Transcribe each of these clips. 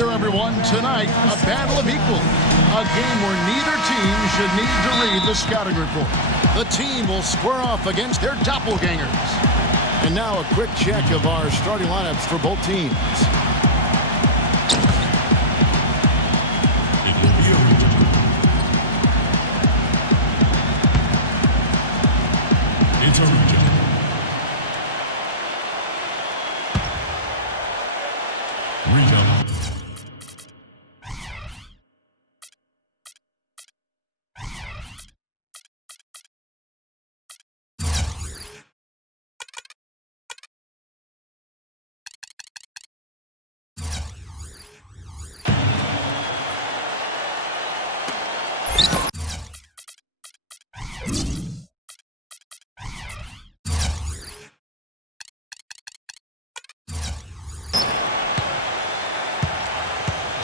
there, everyone. Tonight, a battle of equals. A game where neither team should need to read the scouting report. The team will square off against their doppelgangers. And now a quick check of our starting lineups for both teams. It will be a return. It's a return. Return.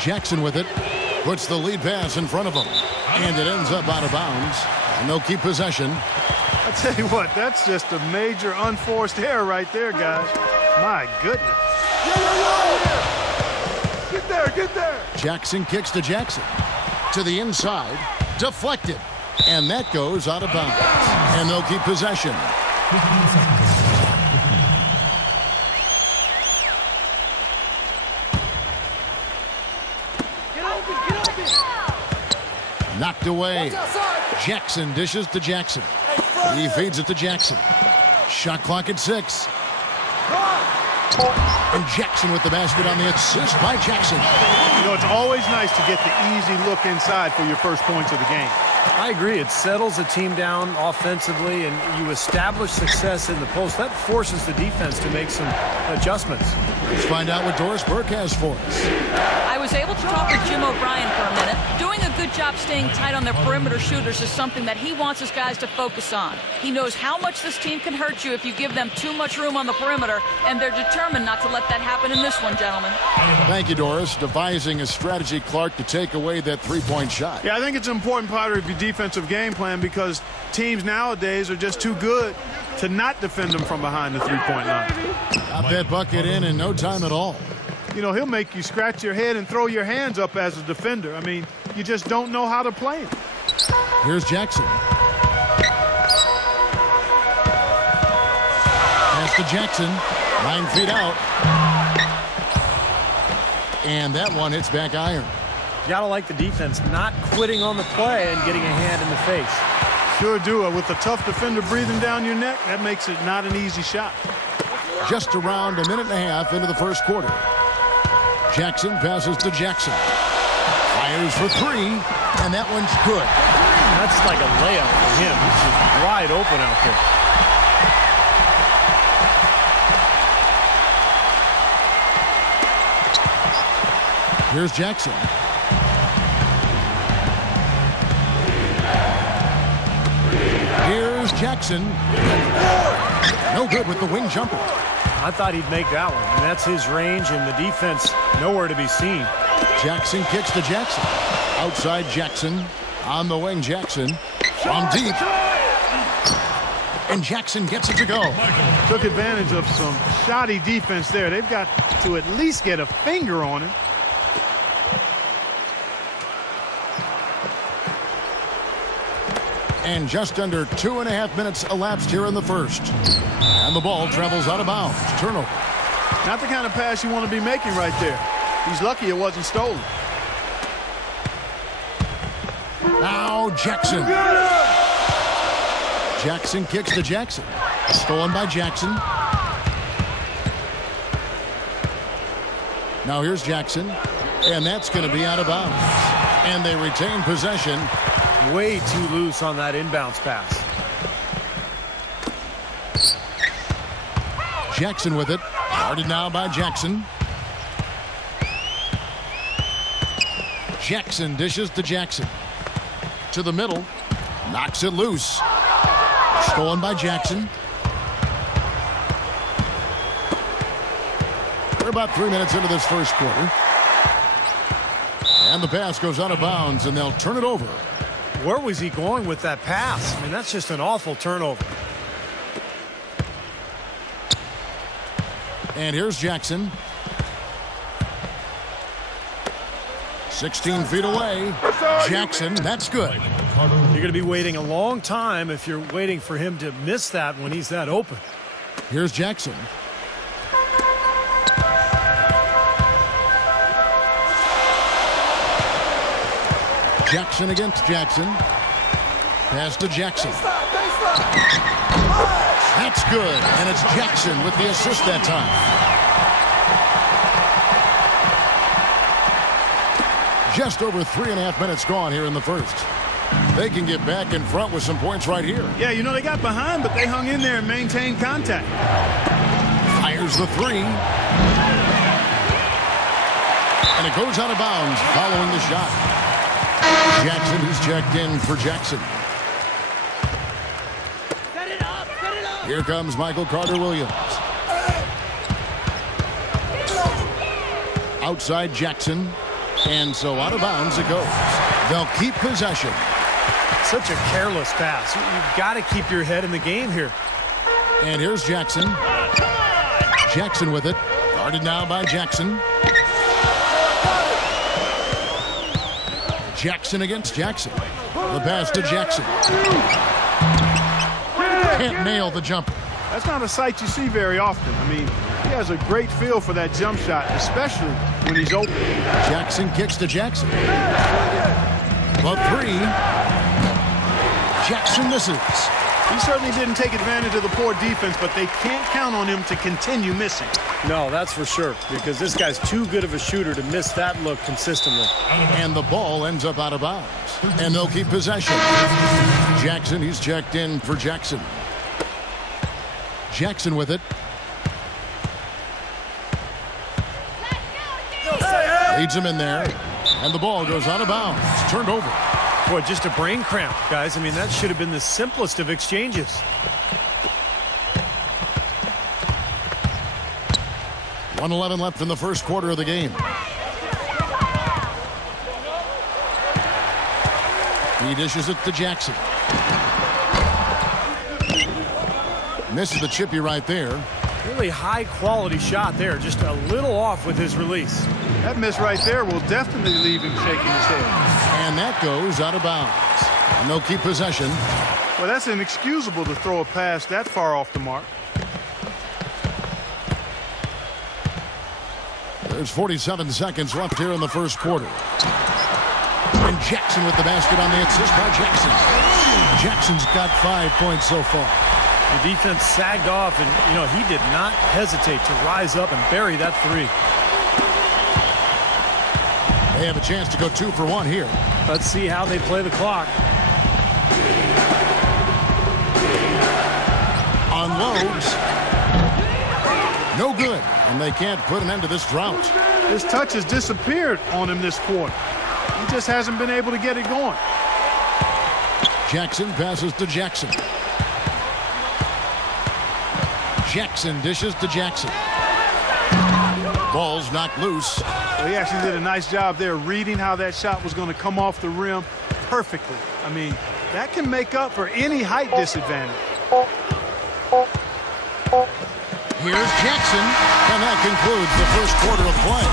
Jackson with it. Puts the lead pass in front of him. And it ends up out of bounds. And they'll keep possession. I tell you what, that's just a major unforced error right there, guys. My goodness. Get there, get there. Jackson kicks to Jackson. To the inside. Deflected. And that goes out of bounds. And they'll keep possession. Knocked away. Jackson dishes to Jackson. He feeds it to Jackson. Shot clock at 6. And Jackson with the basket on the assist by Jackson. You know, it's always nice to get the easy look inside for your first points of the game. I agree. It settles the team down offensively, and you establish success in the post. That forces the defense to make some adjustments. Let's find out what Doris Burke has for us. I was able to talk with Jim O'Brien for a minute. Doing a good job staying tight on their perimeter shooters is something that he wants his guys to focus on. He knows how much this team can hurt you if you give them too much room on the perimeter, and they're determined not to let that happen in this one, gentlemen. Thank you, Doris. Devising a strategy, Clark, to take away that three-point shot. Yeah, I think it's an important part of your defensive game plan because teams nowadays are just too good to not defend them from behind the three-point line. Got that bucket in no time at all. You know, he'll make you scratch your head and throw your hands up as a defender. I mean, you just don't know how to play him. Here's Jackson. Pass to Jackson. 9 feet out. And that one hits back iron. You gotta like the defense not quitting on the play and getting a hand in the face. Sure do. With a tough defender breathing down your neck, that makes it not an easy shot. Just around a minute and a half into the first quarter. Jackson passes to Jackson. Fires for 3, and that one's good. That's like a layup for him. He's just wide open out there. Here's Jackson. Here's Jackson. No good with the wing jumper. I thought he'd make that one, and that's his range, and the defense nowhere to be seen. Jackson kicks to Jackson. Outside Jackson. On the wing, Jackson. From deep. And Jackson gets it to go. Took advantage of some shoddy defense there. They've got to at least get a finger on him. And just under 2.5 minutes elapsed here in the first. And the ball travels out of bounds. Turnover. Not the kind of pass you want to be making right there. He's lucky it wasn't stolen. Now Jackson. Jackson kicks to Jackson. Stolen by Jackson. Now here's Jackson. And that's going to be out of bounds. And they retain possession. Way too loose on that inbounds pass. Jackson with it. Guarded now by Jackson. Jackson dishes to Jackson. To the middle. Knocks it loose. Stolen by Jackson. We're about 3 minutes into this first quarter. And the pass goes out of bounds, and they'll turn it over. Where was he going with that pass? I mean, that's just an awful turnover. And here's Jackson. 16 feet away. Jackson, that's good. You're going to be waiting a long time if you're waiting for him to miss that when he's that open. Here's Jackson. Jackson against Jackson. Pass to Jackson. That's good, and it's Jackson with the assist that time. Just over 3.5 minutes gone here in the first. They can get back in front with some points right here. Yeah, you know, they got behind, but they hung in there and maintained contact. Fires the three. And it goes out of bounds following the shot. Jackson is checked in for Jackson. Here comes Michael Carter-Williams. Outside Jackson. And so out of bounds it goes. They'll keep possession. Such a careless pass. You've got to keep your head in the game here. And here's Jackson. Jackson with it. Guarded now by Jackson. Jackson against Jackson. The pass to Jackson. Can't nail the jumper. That's not a sight you see very often. I mean, he has a great feel for that jump shot, especially when he's open. Jackson kicks to Jackson. The three. Jackson misses. He certainly didn't take advantage of the poor defense, but they can't count on him to continue missing. No, that's for sure, because this guy's too good of a shooter to miss that look consistently. And the ball ends up out of bounds. And they'll keep possession. Jackson, he's checked in for Jackson. Jackson with it. Leads him in there. And the ball goes out of bounds. It's turned over. Boy, just a brain cramp, guys. I mean, that should have been the simplest of exchanges. .111 left in the first quarter of the game. He dishes it to Jackson. Misses the chippy right there. Really high-quality shot there. Just a little off with his release. That miss right there will definitely leave him shaking his head. And that goes out of bounds. And they'll keep possession. Well, that's inexcusable to throw a pass that far off the mark. There's 47 seconds left here in the first quarter. And Jackson with the basket on the assist by Jackson. Jackson's got 5 points so far. The defense sagged off, and, you know, he did not hesitate to rise up and bury that three. They have a chance to go 2 for 1 here. Let's see how they play the clock. Unloads. No good. And they can't put an end to this drought. His touch has disappeared on him this quarter. He just hasn't been able to get it going. Jackson passes to Jackson. Jackson dishes to Jackson. Ball's knocked loose. Well, he actually did a nice job there reading how that shot was going to come off the rim perfectly. I mean, that can make up for any height disadvantage. Here's Jackson, and that concludes the first quarter of play.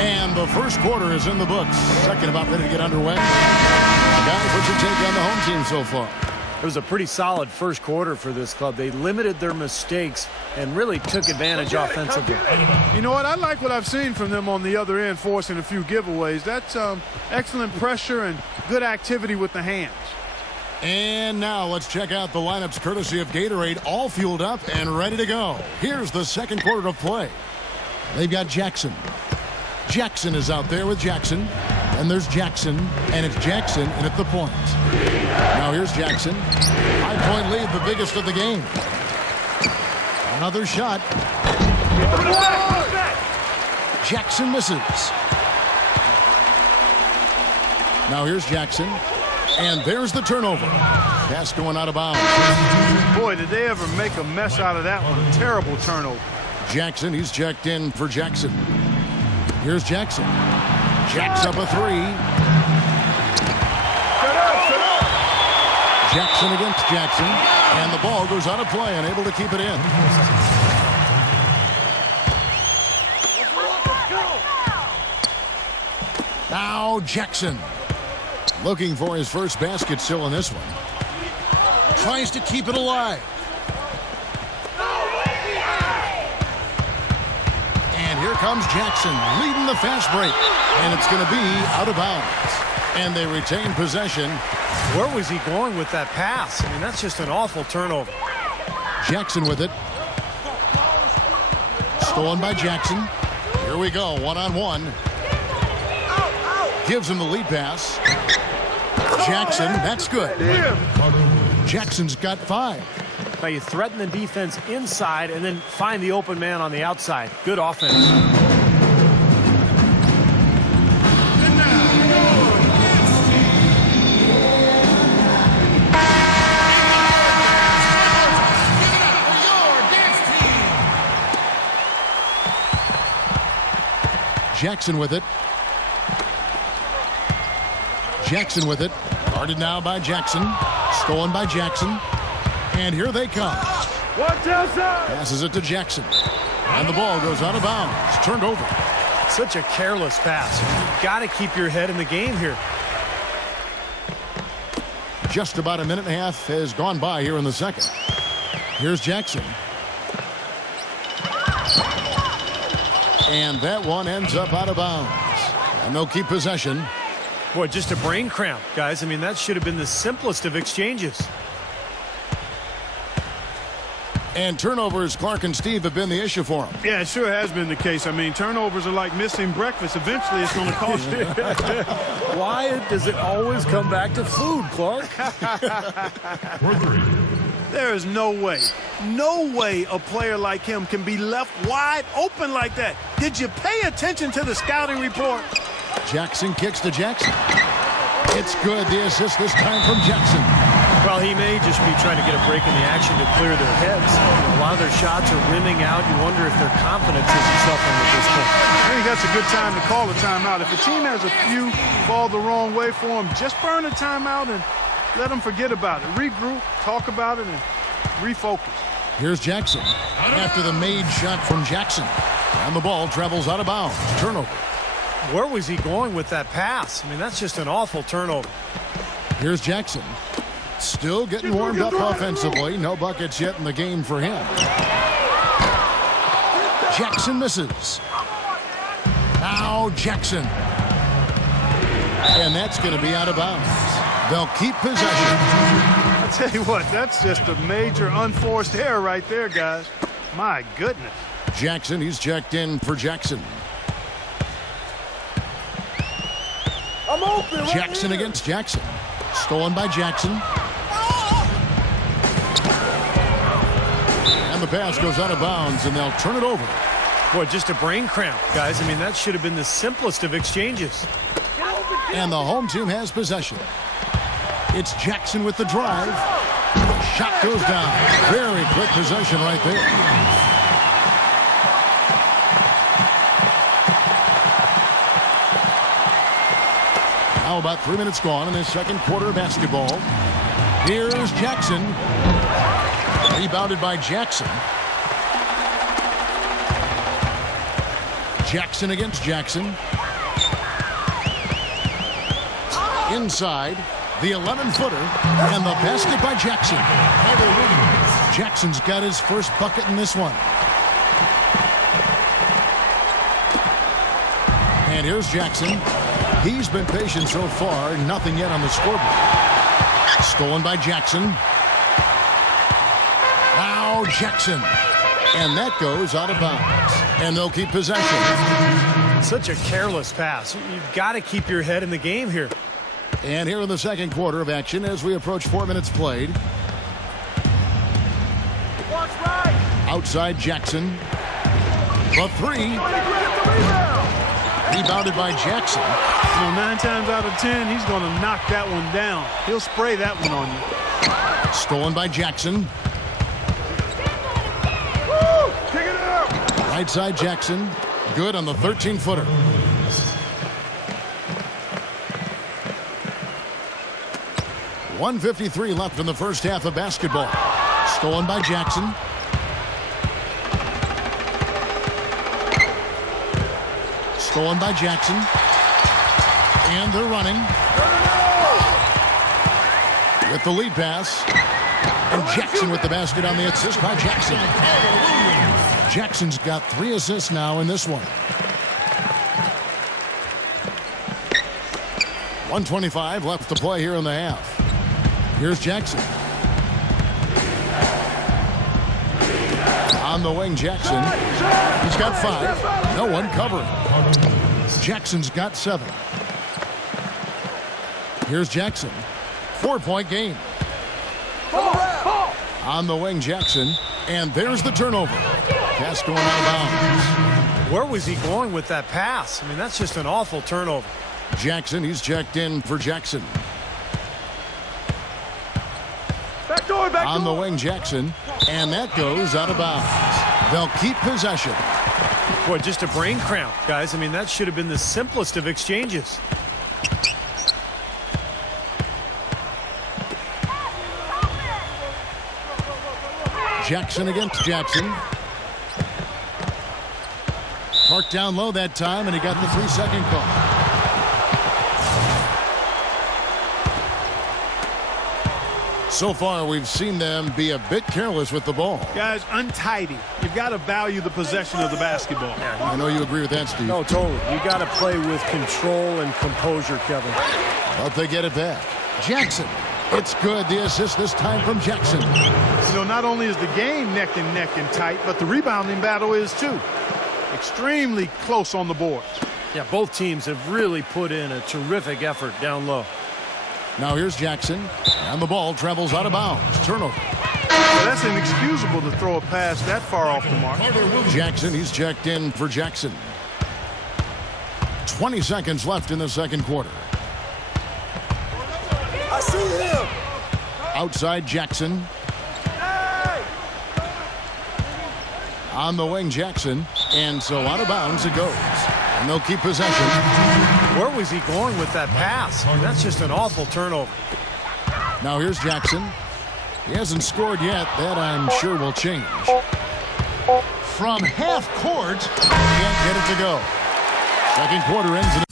And the first quarter is in the books. Second about ready to get underway. Guys, what's your take on the home team so far? It was a pretty solid first quarter for this club. They limited their mistakes and really took advantage offensively. You know what? I like what I've seen from them on the other end, forcing a few giveaways. That's excellent pressure and good activity with the hands. And now let's check out the lineups courtesy of Gatorade, all fueled up and ready to go. Here's the second quarter of play. They've got Jackson. Jackson is out there with Jackson. And there's Jackson, and it's Jackson in at the point. Now here's Jackson. 5-point lead, the biggest of the game. Another shot. Jackson misses. Now here's Jackson. And there's the turnover. Pass going out of bounds. Boy, did they ever make a mess out of that one. A terrible turnover. Jackson, he's checked in for Jackson. Here's Jackson. Jacks up a three. Jackson against Jackson. And the ball goes out of play, unable to keep it in. Now Jackson. Looking for his first basket still in this one. Tries to keep it alive. And here comes Jackson leading the fast break. And it's going to be out of bounds. And they retain possession. Where was he going with that pass? I mean, that's just an awful turnover. Jackson with it. Stolen by Jackson. Here we go, one-on-one. Gives him the lead pass. Jackson, that's good. Jackson's got 5. Now you threaten the defense inside and then find the open man on the outside. Good offense. Jackson with it. Jackson with it. Guarded now by Jackson. Stolen by Jackson. And here they come. Passes it to Jackson. And the ball goes out of bounds. Turned over. Such a careless pass. You've got to keep your head in the game here. Just about a minute and a half has gone by here in the second. Here's Jackson. And that one ends up out of bounds. And they'll keep possession. Boy, just a brain cramp, guys. I mean, that should have been the simplest of exchanges. And turnovers, Clark and Steve, have been the issue for him. Yeah, it sure has been the case. I mean, turnovers are like missing breakfast. Eventually, it's going to cost you. Why does it always come back to food, Clark? For 3. There is no way a player like him can be left wide open like that. Did you pay attention to the scouting report? Jackson kicks to Jackson. It's good. The assist this time from Jackson. Well, he may just be trying to get a break in the action to clear their heads. A lot of their shots are rimming out. You wonder if their confidence isn't suffering at this point. I think that's a good time to call a timeout. If a team has a few fall the wrong way for them, just burn a timeout and let them forget about it. Regroup, talk about it, and refocus. Here's Jackson after the made shot from Jackson. And the ball travels out of bounds. Turnover. Where was he going with that pass? I mean, that's just an awful turnover. Here's Jackson. Still getting warmed up offensively. No buckets yet in the game for him. Jackson misses. Now Jackson. And that's going to be out of bounds. They'll keep possession. I tell you what, that's just a major unforced error right there, guys. My goodness. Jackson, he's checked in for Jackson. I'm open. Jackson against Jackson. Stolen by Jackson. And the pass goes out of bounds, and they'll turn it over. Boy, just a brain cramp, guys. I mean, that should have been the simplest of exchanges. And the home team has possession. It's Jackson with the drive. Shot goes down. Very quick possession right there. Now about 3 minutes gone in this second quarter of basketball. Here's Jackson. Rebounded by Jackson. Jackson against Jackson. Inside, the 11-footer, and the basket by Jackson. Jackson's got his first bucket in this one. And here's Jackson. He's been patient so far, nothing yet on the scoreboard. Stolen by Jackson. Now Jackson. And that goes out of bounds. And they'll keep possession. Such a careless pass. You've got to keep your head in the game here. And here in the second quarter of action as we approach 4 minutes played. Outside Jackson. The three. Rebounded by Jackson. You know, 9 times out of 10, he's going to knock that one down. He'll spray that one on you. Stolen by Jackson. Right side Jackson. Good on the 13-footer. .153 left in the first half of basketball. Stolen by Jackson. Stolen by Jackson. And they're running. With the lead pass. And Jackson with the basket on the assist by Jackson. Jackson's got 3 assists now in this one. 1:25 left to play here in the half. Here's Jackson. On the wing, Jackson. He's got 5. No one covering. Jackson's got 7. Here's Jackson. 4-point game. On the wing, Jackson. And there's the turnover. Pass going out of bounds. Where was he going with that pass? I mean, that's just an awful turnover. Jackson, he's checked in for Jackson. Back on the wing, Jackson. And that goes out of bounds. They'll keep possession. Boy, just a brain cramp, guys. I mean, that should have been the simplest of exchanges. Jackson against Jackson. Parked down low that time, and he got the 3-second call. So far, we've seen them be a bit careless with the ball. Guys, untidy. You've got to value the possession of the basketball. I know you agree with that, Steve. No, totally. You got to play with control and composure, Kevin. But they get it back. Jackson. It's good. The assist this time from Jackson. You know, not only is the game neck and tight, but the rebounding battle is too. Extremely close on the board. Yeah, both teams have really put in a terrific effort down low. Now here's Jackson, and the ball travels out of bounds. Turnover. Well, that's inexcusable to throw a pass that far off the mark. Jackson, he's checked in for Jackson. 20 seconds left in the second quarter. I see him. Outside Jackson. On the wing, Jackson. And so out of bounds it goes. And they'll keep possession. Where was he going with that pass? I mean, that's just an awful turnover. Now here's Jackson. He hasn't scored yet. That I'm sure will change. From half court, can't get it to go. Second quarter ends in